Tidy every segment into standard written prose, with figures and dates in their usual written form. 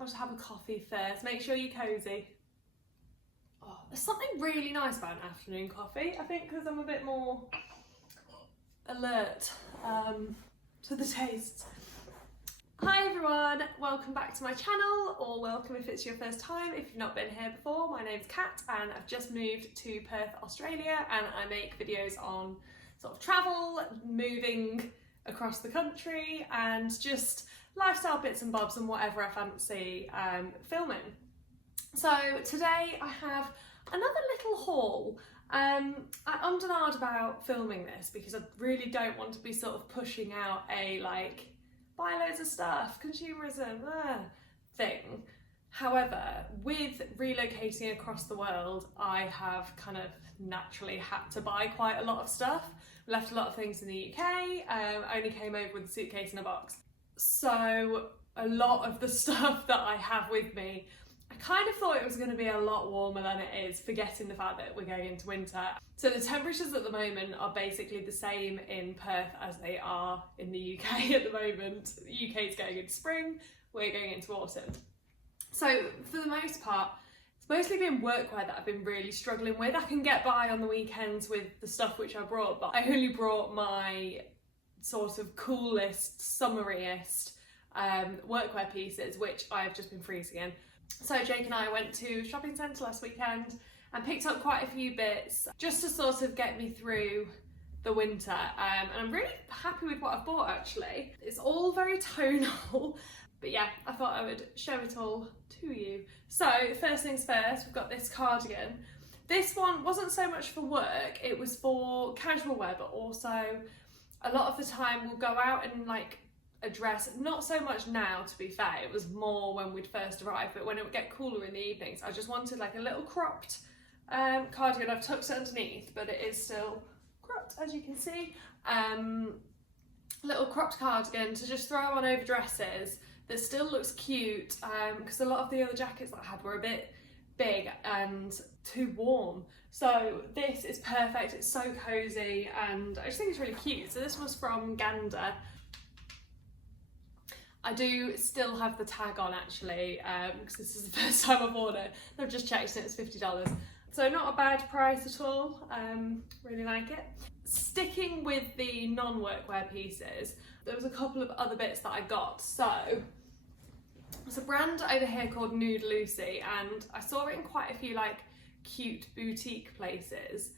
I'll just have a coffee first. Make sure you're cosy. Oh, there's something really nice about an afternoon coffee, I think, because I'm a bit more alert to the tastes. Hi everyone, welcome back to my channel, or welcome if it's your first time. If you've not been here before, my name's Kat and I've just moved to Perth, Australia, and I make videos on sort of travel, moving across the country, and just lifestyle bits and bobs and whatever I fancy filming. So today I have another little haul. I ummed and ahed about filming this because I really don't want to be sort of pushing out a like buy loads of stuff, consumerism thing. However, with relocating across the world, I have kind of naturally had to buy quite a lot of stuff. Left a lot of things in the UK, only came over with a suitcase and a box. So a lot of the stuff that I have with me, I kind of thought it was going to be a lot warmer than it is, forgetting the fact that we're going into winter. So the temperatures at the moment are basically the same in Perth as they are in the UK at the moment. The UK is going into spring, we're going into autumn. So for the most part, it's mostly been workwear that I've been really struggling with. I can get by on the weekends with the stuff which I brought, but I only brought my sort of coolest, summeriest workwear pieces, which I've just been freezing in. So Jake and I went to a shopping centre last weekend and picked up quite a few bits just to sort of get me through the winter, and I'm really happy with what I've bought actually. It's all very tonal, but yeah, I thought I would show it all to you. So first things first, we've got this cardigan. This one wasn't so much for work, it was for casual wear, but also a lot of the time we'll go out in like a dress, not so much now to be fair, it was more when we'd first arrived, but when it would get cooler in the evenings, I just wanted like a little cropped cardigan. I've tucked it underneath, but it is still cropped, as you can see. Little cropped cardigan to just throw on over dresses that still looks cute, because a lot of the other jackets that I had were a bit big and too warm. So this is perfect, it's so cozy, and I just think it's really cute. So this was from Ghanda. I do still have the tag on actually, because this is the first time I've worn it. I've just checked and it's $50. So not a bad price at all, really like it. Sticking with the non-workwear pieces, there was a couple of other bits that I got. So there's a brand over here called Nude Lucy, and I saw it in quite a few like cute boutique places.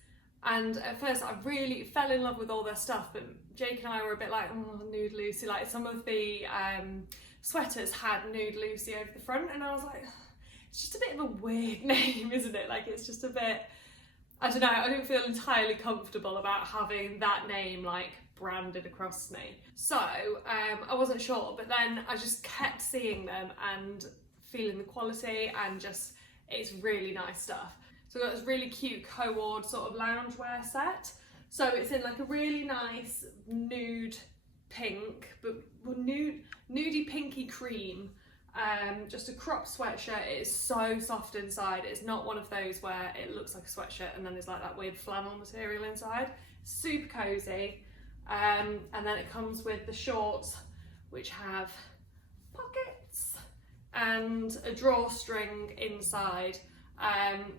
And at first I really fell in love with all their stuff, but Jake and I were a bit like, oh, Nude Lucy, like some of the sweaters had Nude Lucy over the front, and I was like, it's just a bit of a weird name, isn't it? Like it's just a bit, I don't know, I don't feel entirely comfortable about having that name like branded across me. So I wasn't sure, but then I just kept seeing them and feeling the quality, and just, it's really nice stuff. So I've got this really cute Cohort sort of loungewear set. So it's in like a really nice nude pink, but nudie pinky cream. Just a crop sweatshirt. It is so soft inside. It's not one of those where it looks like a sweatshirt and then there's like that weird flannel material inside. Super cozy. And then it comes with the shorts, which have pockets and a drawstring inside.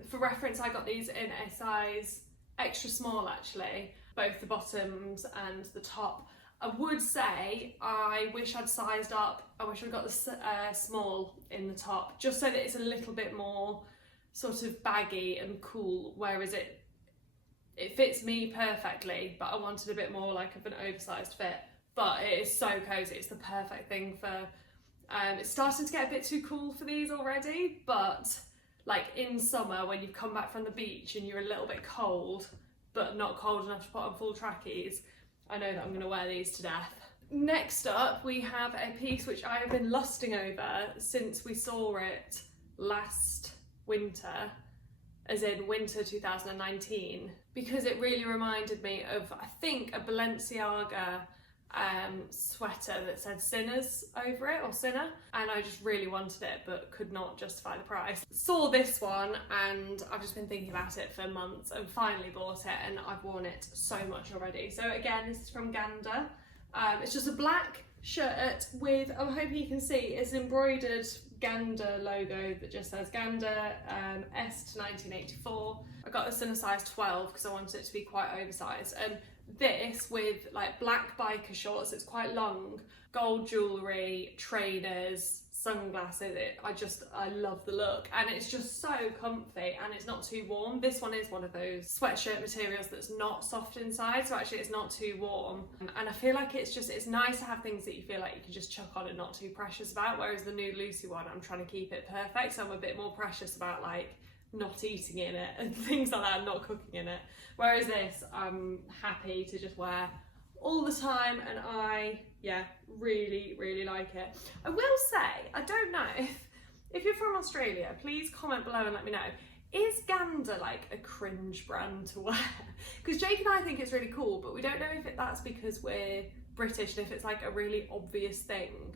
For reference, I got these in a size extra small actually, both the bottoms and the top. I would say I wish I'd sized up. I wish I'd got the small in the top, just so that it's a little bit more sort of baggy and cool, whereas it fits me perfectly, but I wanted a bit more like of an oversized fit. But it is so cozy, it's the perfect thing for, it's starting to get a bit too cool for these already, but like in summer when you've come back from the beach and you're a little bit cold, but not cold enough to put on full trackies, I know that I'm going to wear these to death. Next up we have a piece which I have been lusting over since we saw it last winter, as in winter 2019, because it really reminded me of, I think, a Balenciaga sweater that said Sinners over it, or Sinner, and I just really wanted it but could not justify the price. Saw this one and I've just been thinking about it for months and finally bought it, and I've worn it so much already. So again, this is from Ghanda. It's just a black shirt with, I'm hoping you can see, it's an embroidered Ghanda logo that just says Ghanda, S to 1984. I got this in a size 12 because I wanted it to be quite oversized. And this with like black biker shorts, it's quite long, gold jewellery, trainers, sunglasses, I love the look, and it's just so comfy and it's not too warm. This one is one of those sweatshirt materials that's not soft inside, so actually it's not too warm, and I feel like it's nice to have things that you feel like you can just chuck on and not too precious about, whereas the Nude Lucy one, I'm trying to keep it perfect, so I'm a bit more precious about like not eating in it and things like that, and not cooking in it, whereas this I'm happy to just wear all the time, and I really like it. I will say, I don't know if you're from Australia, please comment below and let me know, is Ghanda like a cringe brand to wear? Because Jake and I think it's really cool, but we don't know if that's because we're British and if it's like a really obvious thing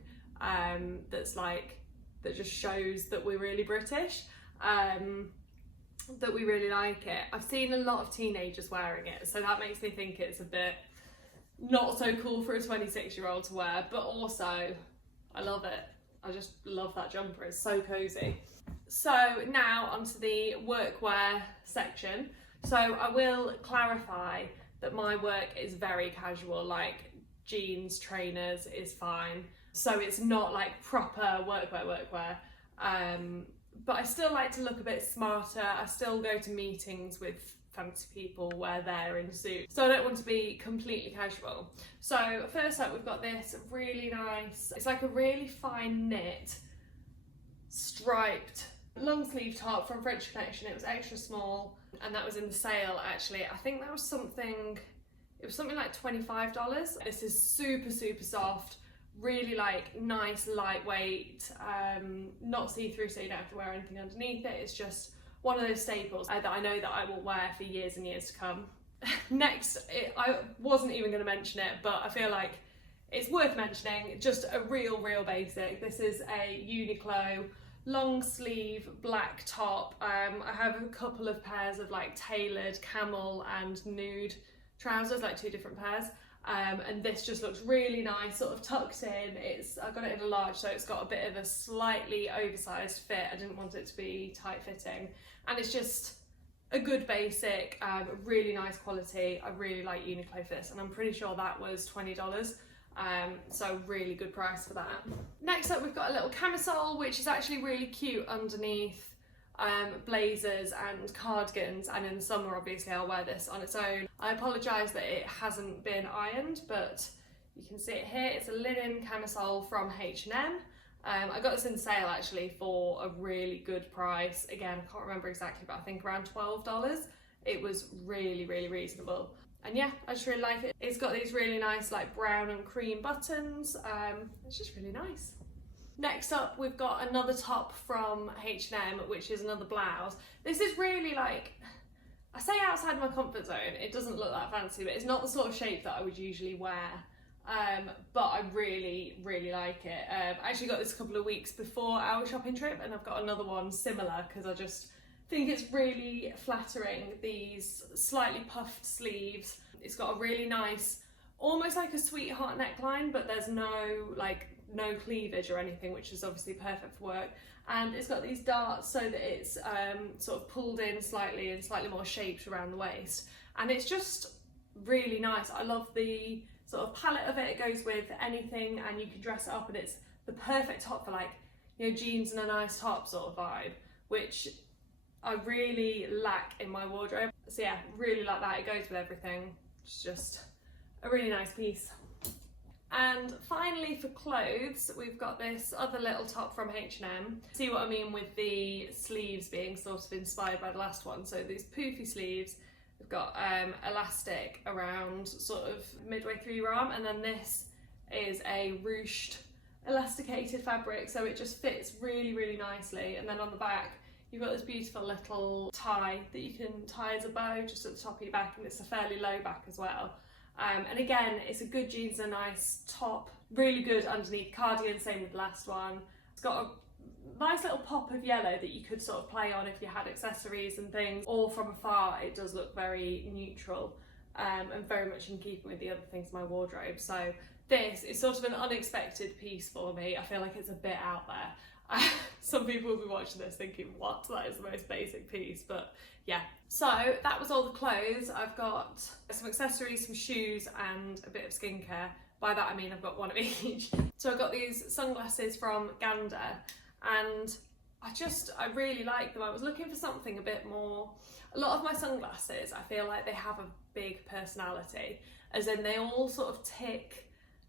that's like, that just shows that we're really British, that we really like it. I've seen a lot of teenagers wearing it, so that makes me think it's a bit not so cool for a 26-year-old to wear, but also I love it. I just love that jumper, it's so cozy. So now onto the workwear section. So I will clarify that my work is very casual, like jeans, trainers is fine. So it's not like proper workwear. But I still like to look a bit smarter. I still go to meetings with fancy people where they're in suits, so I don't want to be completely casual. So first up, we've got this really nice, it's like a really fine knit striped long sleeve top from French Connection. It was extra small and that was in the sale actually. I think that was something, it was something like $25. This is super soft, really like nice, lightweight, not see-through, so you don't have to wear anything underneath it. It's just one of those staples that I know that I will wear for years and years to come. Next, I wasn't even going to mention it, but I feel like it's worth mentioning, just a real basic. This is a Uniqlo long sleeve black top. I have a couple of pairs of like tailored camel and nude trousers, like two different pairs. And this just looks really nice, sort of tucked in. I got it in a large, so it's got a bit of a slightly oversized fit. I didn't want it to be tight fitting. And it's just a good basic, really nice quality. I really like Uniqlo for this, and I'm pretty sure that was $20. So really good price for that. Next up, we've got a little camisole, which is actually really cute underneath blazers and cardigans, and in the summer obviously I'll wear this on its own. I apologise that it hasn't been ironed, but you can see it here. It's a linen camisole from H&M. I got this in sale actually for a really good price. Again, I can't remember exactly, but I think around $12. It was really reasonable. And yeah, I just really like it. It's got these really nice like brown and cream buttons. It's just really nice. Next up, we've got another top from H&M, which is another blouse. This is really like, I say outside my comfort zone, it doesn't look that fancy, but it's not the sort of shape that I would usually wear. But I really like it. I actually got this a couple of weeks before our shopping trip, and I've got another one similar because I just think it's really flattering. These slightly puffed sleeves. It's got a really nice, almost like a sweetheart neckline, but there's no cleavage or anything, which is obviously perfect for work. And it's got these darts so that it's sort of pulled in slightly and slightly more shaped around the waist. And it's just really nice. I love the sort of palette of it. It goes with anything and you can dress it up, and it's the perfect top for like, you know, jeans and a nice top sort of vibe, which I really lack in my wardrobe. So yeah, really like that. It goes with everything. It's just a really nice piece. And finally for clothes, we've got this other little top from H&M. See what I mean with the sleeves being sort of inspired by the last one. So these poofy sleeves, we've got elastic around sort of midway through your arm, and then this is a ruched elasticated fabric, so it just fits really nicely. And then on the back, you've got this beautiful little tie that you can tie as a bow just at the top of your back, and it's a fairly low back as well. And again, it's a good jeans and a nice top, really good underneath cardigan, same with the last one. It's got a nice little pop of yellow that you could sort of play on if you had accessories and things, or from afar it does look very neutral and very much in keeping with the other things in my wardrobe. So this is sort of an unexpected piece for me. I feel like it's a bit out there. Some people will be watching this thinking, what? That is the most basic piece, but yeah. So that was all the clothes. I've got some accessories, some shoes, and a bit of skincare. By that I mean I've got one of each. So I got these sunglasses from Ghanda, and I really like them. I was looking for something a bit more. A lot of my sunglasses, I feel like they have a big personality, as in they all sort of tick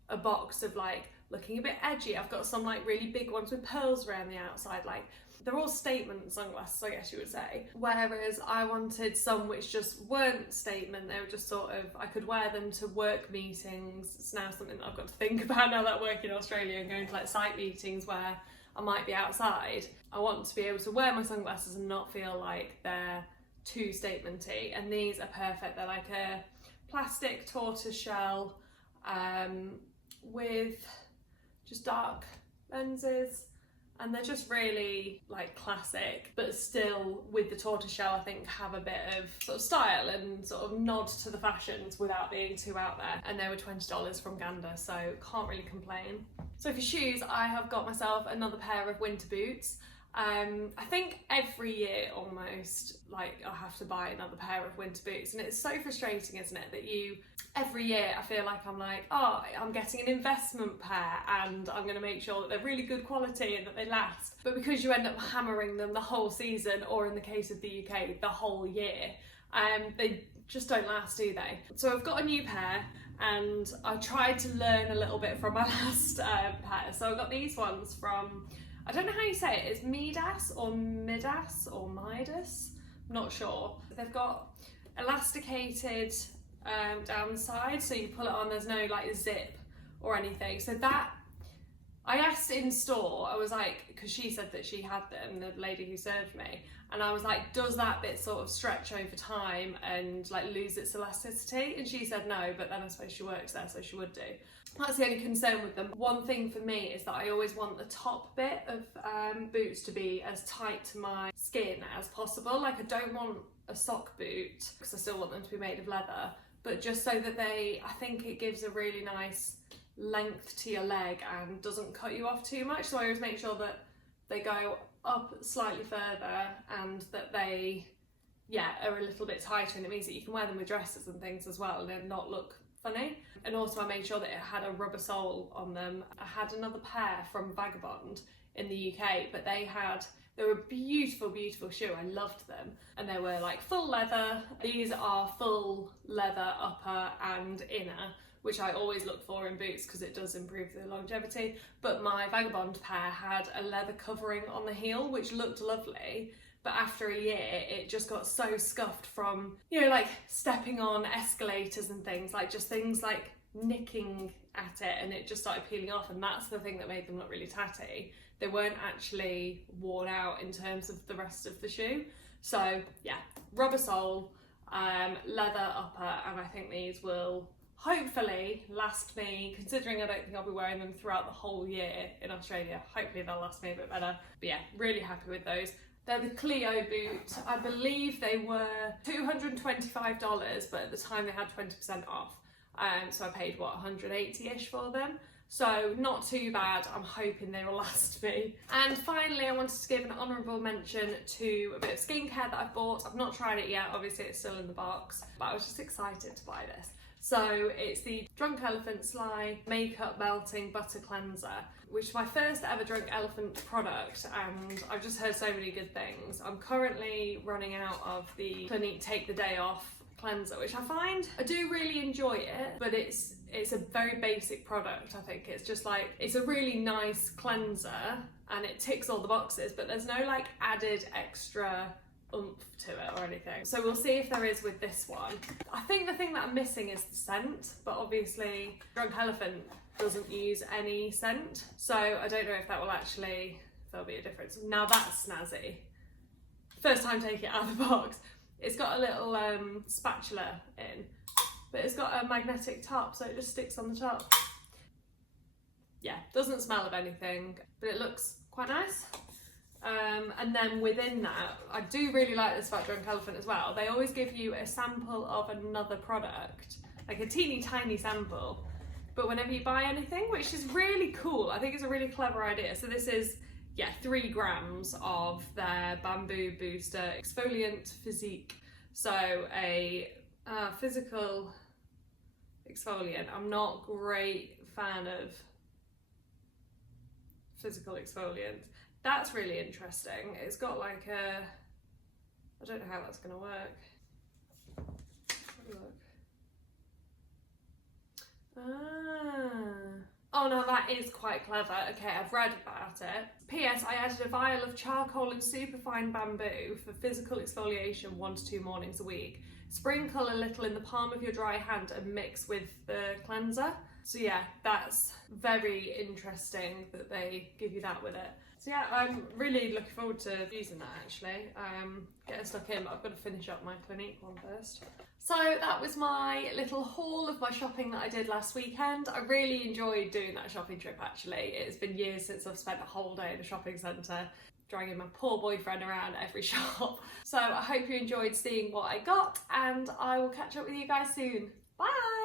a box of like looking a bit edgy. I've got some like really big ones with pearls around the outside, like they're all statement sunglasses, I guess you would say. Whereas I wanted some which just weren't statement, they were just sort of, I could wear them to work meetings. It's now something that I've got to think about now that I work in Australia and going to like site meetings where I might be outside. I want to be able to wear my sunglasses and not feel like they're too statementy, and these are perfect. They're like a plastic tortoiseshell with just dark lenses, and they're just really like classic, but still with the tortoiseshell I think have a bit of sort of style and sort of nod to the fashions without being too out there. And they were $20 from Ghanda, so can't really complain. So for shoes, I have got myself another pair of winter boots. I think every year almost, like, I have to buy another pair of winter boots, and it's so frustrating, isn't it, that every year I feel like I'm like, oh, I'm getting an investment pair and I'm going to make sure that they're really good quality and that they last. But because you end up hammering them the whole season, or in the case of the UK, the whole year, they just don't last, do they? So I've got a new pair, and I tried to learn a little bit from my last pair. So I got these ones from, I don't know how you say it, it's Midas or Midas or Midas, I'm not sure. They've got elasticated down the side, so you pull it on, there's no like zip or anything. So that, I asked in store, I was like, because she said that she had them, the lady who served me, and I was like, does that bit sort of stretch over time and like lose its elasticity? And she said no, but then I suppose she works there, so she would do. That's the only concern with them. One thing for me is that I always want the top bit of boots to be as tight to my skin as possible. Like, I don't want a sock boot, because I still want them to be made of leather, but just so that I think it gives a really nice length to your leg and doesn't cut you off too much. So I always make sure that they go up slightly further and that they, are a little bit tighter, and it means that you can wear them with dresses and things as well and then not look funny. And also I made sure that it had a rubber sole on them. I had another pair from Vagabond in the UK, but they were a beautiful, beautiful shoe. I loved them. And they were like full leather. These are full leather upper and inner, which I always look for in boots because it does improve the longevity. But my Vagabond pair had a leather covering on the heel, which looked lovely. But after a year, it just got so scuffed from, like stepping on escalators and things, like just things like nicking at it, and it just started peeling off. And that's the thing that made them look really tatty. They weren't actually worn out in terms of the rest of the shoe. So yeah, rubber sole, leather upper, and I think these will hopefully last me, considering I don't think I'll be wearing them throughout the whole year in Australia. Hopefully they'll last me a bit better. But yeah, really happy with those. They're the Kleo boot. I believe they were $225, but at the time they had 20% off. So I paid, what, 180-ish for them. So not too bad. I'm hoping they will last me. And finally, I wanted to give an honourable mention to a bit of skincare that I've bought. I've not tried it yet, obviously it's still in the box, but I was just excited to buy this. So it's the Drunk Elephant Sly Makeup Melting Butter Cleanser, which is my first ever Drunk Elephant product, and I've just heard so many good things. I'm currently running out of the Clinique Take the Day Off cleanser, which I do really enjoy it, but it's a very basic product. I think it's just like, it's a really nice cleanser and it ticks all the boxes, but there's no like added extra oomph to it or anything. So we'll see if there is with this one. I think the thing that I'm missing is the scent, but obviously Drunk Elephant doesn't use any scent, so I don't know if that will actually, if there'll be a difference. Now that's snazzy. First time taking it out of the box. It's got a little spatula in, but it's got a magnetic top, so it just sticks on the top. Yeah, doesn't smell of anything, but it looks quite nice. And then within that, I do really like this about Drunk Elephant as well. They always give you a sample of another product, like a teeny tiny sample, but whenever you buy anything, which is really cool. I think it's a really clever idea. So this is yeah, 3 grams of their Bamboo Booster Exfoliant Physique. So a physical exfoliant. I'm not a great fan of physical exfoliant. That's really interesting. It's got like a, I don't know how that's going to work. Have a look. Oh no, that is quite clever. Okay, I've read about it. P.S. I added a vial of charcoal and superfine bamboo for physical exfoliation 1 to 2 mornings a week. Sprinkle a little in the palm of your dry hand and mix with the cleanser. So yeah, that's very interesting that they give you that with it. So yeah, I'm really looking forward to using that actually. Getting stuck in, but I've got to finish up my Clinique one first. So that was my little haul of my shopping that I did last weekend. I really enjoyed doing that shopping trip actually. It's been years since I've spent a whole day in a shopping centre dragging my poor boyfriend around every shop. So I hope you enjoyed seeing what I got, and I will catch up with you guys soon. Bye!